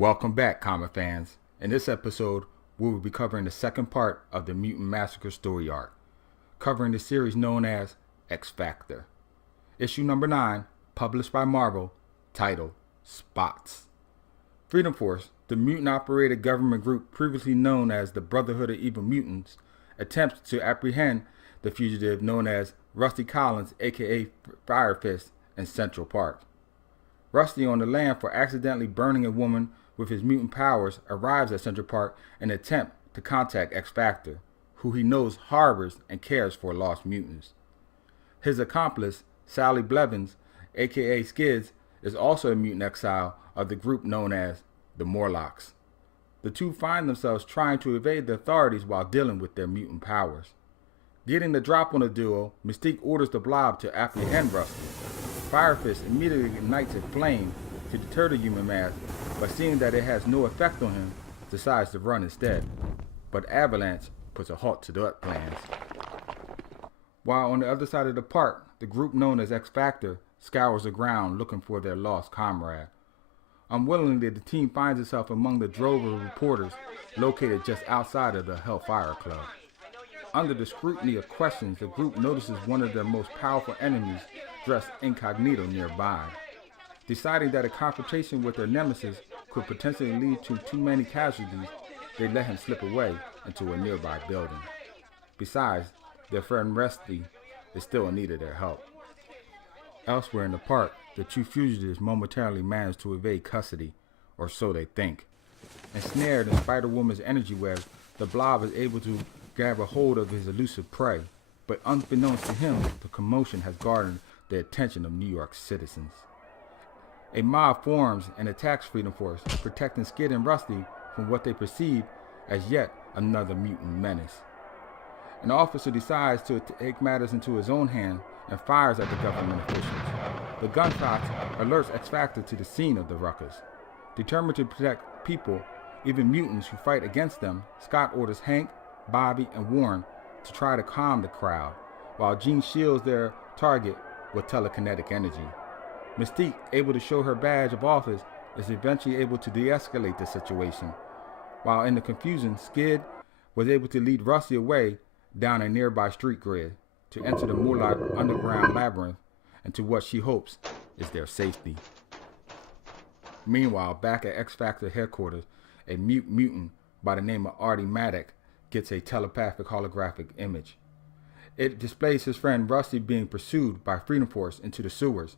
Welcome back, comic fans. In this episode, we will be covering the second part of the Mutant Massacre story arc, covering the series known as X Factor. Issue number 9, published by Marvel, titled Spots. Freedom Force, the mutant-operated government group previously known as the Brotherhood of Evil Mutants, attempts to apprehend the fugitive known as Rusty Collins, aka Fire Fist, in Central Park. Rusty, on the lam for accidentally burning a woman with his mutant powers, arrives at Central Park in an attempt to contact X Factor, who he knows harbors and cares for lost mutants. His accomplice, Sally Blevins, aka Skids, is also a mutant exile of the group known as the Morlocks. The two find themselves trying to evade the authorities while dealing with their mutant powers. Getting the drop on the duo, Mystique orders the Blob to apprehend Rusty. Firefist immediately ignites a flame to deter the human mass, but seeing that it has no effect on him, decides to run instead. But Avalanche puts a halt to their plans. While on the other side of the park, the group known as X Factor scours the ground looking for their lost comrade. Unwillingly, the team finds itself among the drove of reporters located just outside of the Hellfire Club. Under the scrutiny of questions, the group notices one of their most powerful enemies dressed incognito nearby. Deciding that a confrontation with their nemesis could potentially lead to too many casualties, they let him slip away into a nearby building. Besides, their friend Rusty is still in need of their help. Elsewhere in the park, the two fugitives momentarily manage to evade custody, or so they think. Ensnared in Spider-Woman's energy web, the Blob is able to grab a hold of his elusive prey, but unbeknownst to him, the commotion has garnered the attention of New York citizens. A mob forms and attacks Freedom Force, protecting Skid and Rusty from what they perceive as yet another mutant menace. An officer decides to take matters into his own hand and fires at the government officials. The gunshots alerts X Factor to the scene of the ruckus. Determined to protect people, even mutants who fight against them, Scott orders Hank, Bobby, and Warren to try to calm the crowd, while Jean shields their target with telekinetic energy. Mystique, able to show her badge of office, is eventually able to de-escalate the situation, while in the confusion, Skid was able to lead Rusty away down a nearby street grid to enter the Morlock underground labyrinth into what she hopes is their safety. Meanwhile, back at X Factor headquarters, a mutant by the name of Artie Maddock gets a telepathic holographic image. It displays his friend Rusty being pursued by Freedom Force into the sewers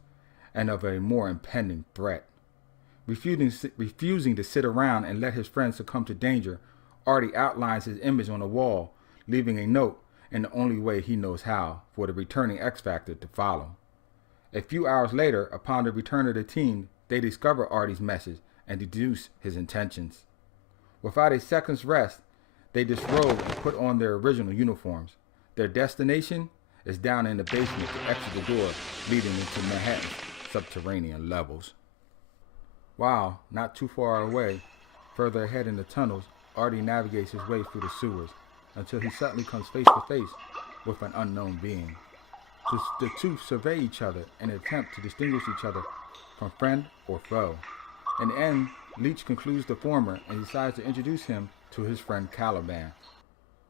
and of a more impending threat. Refusing to sit around and let his friend succumb to danger, Artie outlines his image on the wall, leaving a note in the only way he knows how for the returning X Factor to follow. A few hours later, upon the return of the team, they discover Artie's message and deduce his intentions. Without a second's rest, they disrobe and put on their original uniforms. Their destination is down in the basement to exit the door leading into Manhattan's subterranean levels. While not too far away, further ahead in the tunnels, Artie navigates his way through the sewers until he suddenly comes face to face with an unknown being. The two survey each other in an attempt to distinguish each other from friend or foe. In the end, Leech concludes the former and decides to introduce him to his friend Caliban.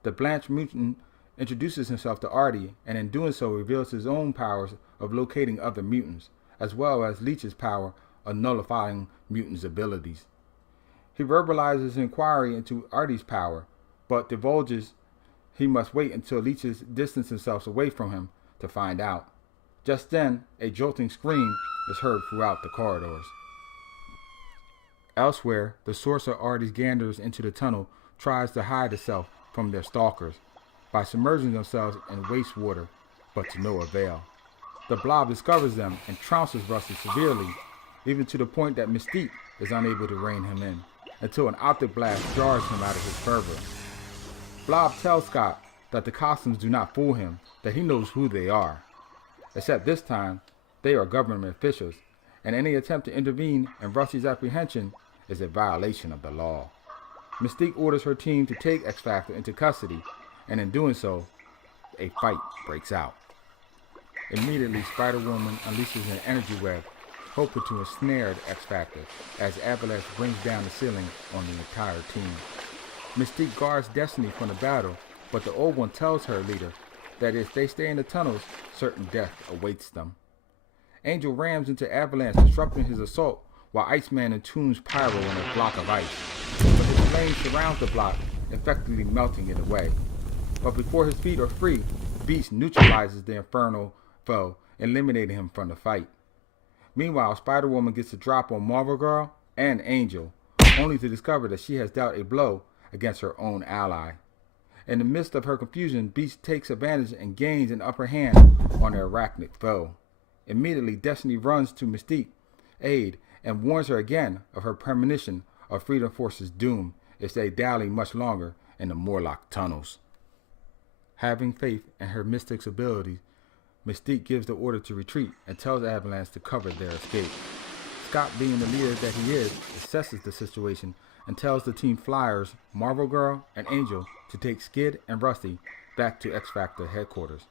The Blanche mutant introduces himself to Artie, and in doing so reveals his own powers of locating other mutants, as well as Leech's power of nullifying mutants' abilities. He verbalizes his inquiry into Artie's power, but divulges he must wait until Leech distances himself away from him to find out. Just then, a jolting scream is heard throughout the corridors. Elsewhere, the source of Artie's ganders into the tunnel tries to hide itself from their stalkers by submerging themselves in wastewater, but to no avail. The Blob discovers them and trounces Rusty severely, even to the point that Mystique is unable to rein him in, until an optic blast jars him out of his fervor. Blob tells Scott that the costumes do not fool him, that he knows who they are. Except this time, they are government officials, and any attempt to intervene in Rusty's apprehension is a violation of the law. Mystique orders her team to take X Factor into custody, and in doing so, a fight breaks out. Immediately, Spider-Woman unleashes an energy web hoping to ensnare the X-Factor as Avalanche brings down the ceiling on the entire team. Mystique guards Destiny from the battle, but the Old One tells her leader that if they stay in the tunnels, certain death awaits them. Angel rams into Avalanche, disrupting his assault, while Iceman entombs Pyro in a block of ice. But his flame surrounds the block, effectively melting it away. But before his feet are free, Beast neutralizes the infernal foe, eliminating him from the fight. Meanwhile, Spider-Woman gets a drop on Marvel Girl and Angel, only to discover that she has dealt a blow against her own ally. In the midst of her confusion, Beast takes advantage and gains an upper hand on their arachnid foe. Immediately, Destiny runs to Mystique's aid and warns her again of her premonition of Freedom Force's doom if they dally much longer in the Morlock tunnels. Having faith in her mystic's abilities, Mystique gives the order to retreat and tells Avalanche to cover their escape. Scott, being the leader that he is, assesses the situation and tells the team flyers, Marvel Girl and Angel, to take Skid and Rusty back to X-Factor headquarters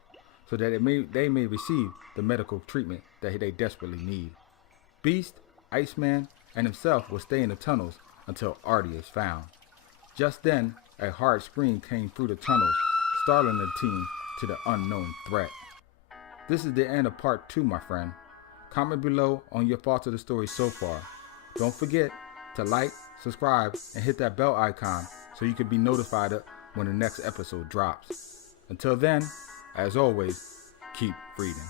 so that they may receive the medical treatment that they desperately need. Beast, Iceman, and himself will stay in the tunnels until Artie is found. Just then, a hard scream came through the tunnels, startling the team to the unknown threat. This is the end of part 2, my friend. Comment below on your thoughts of the story so far. Don't forget to like, subscribe, and hit that bell icon so you can be notified when the next episode drops. Until then, as always, keep reading.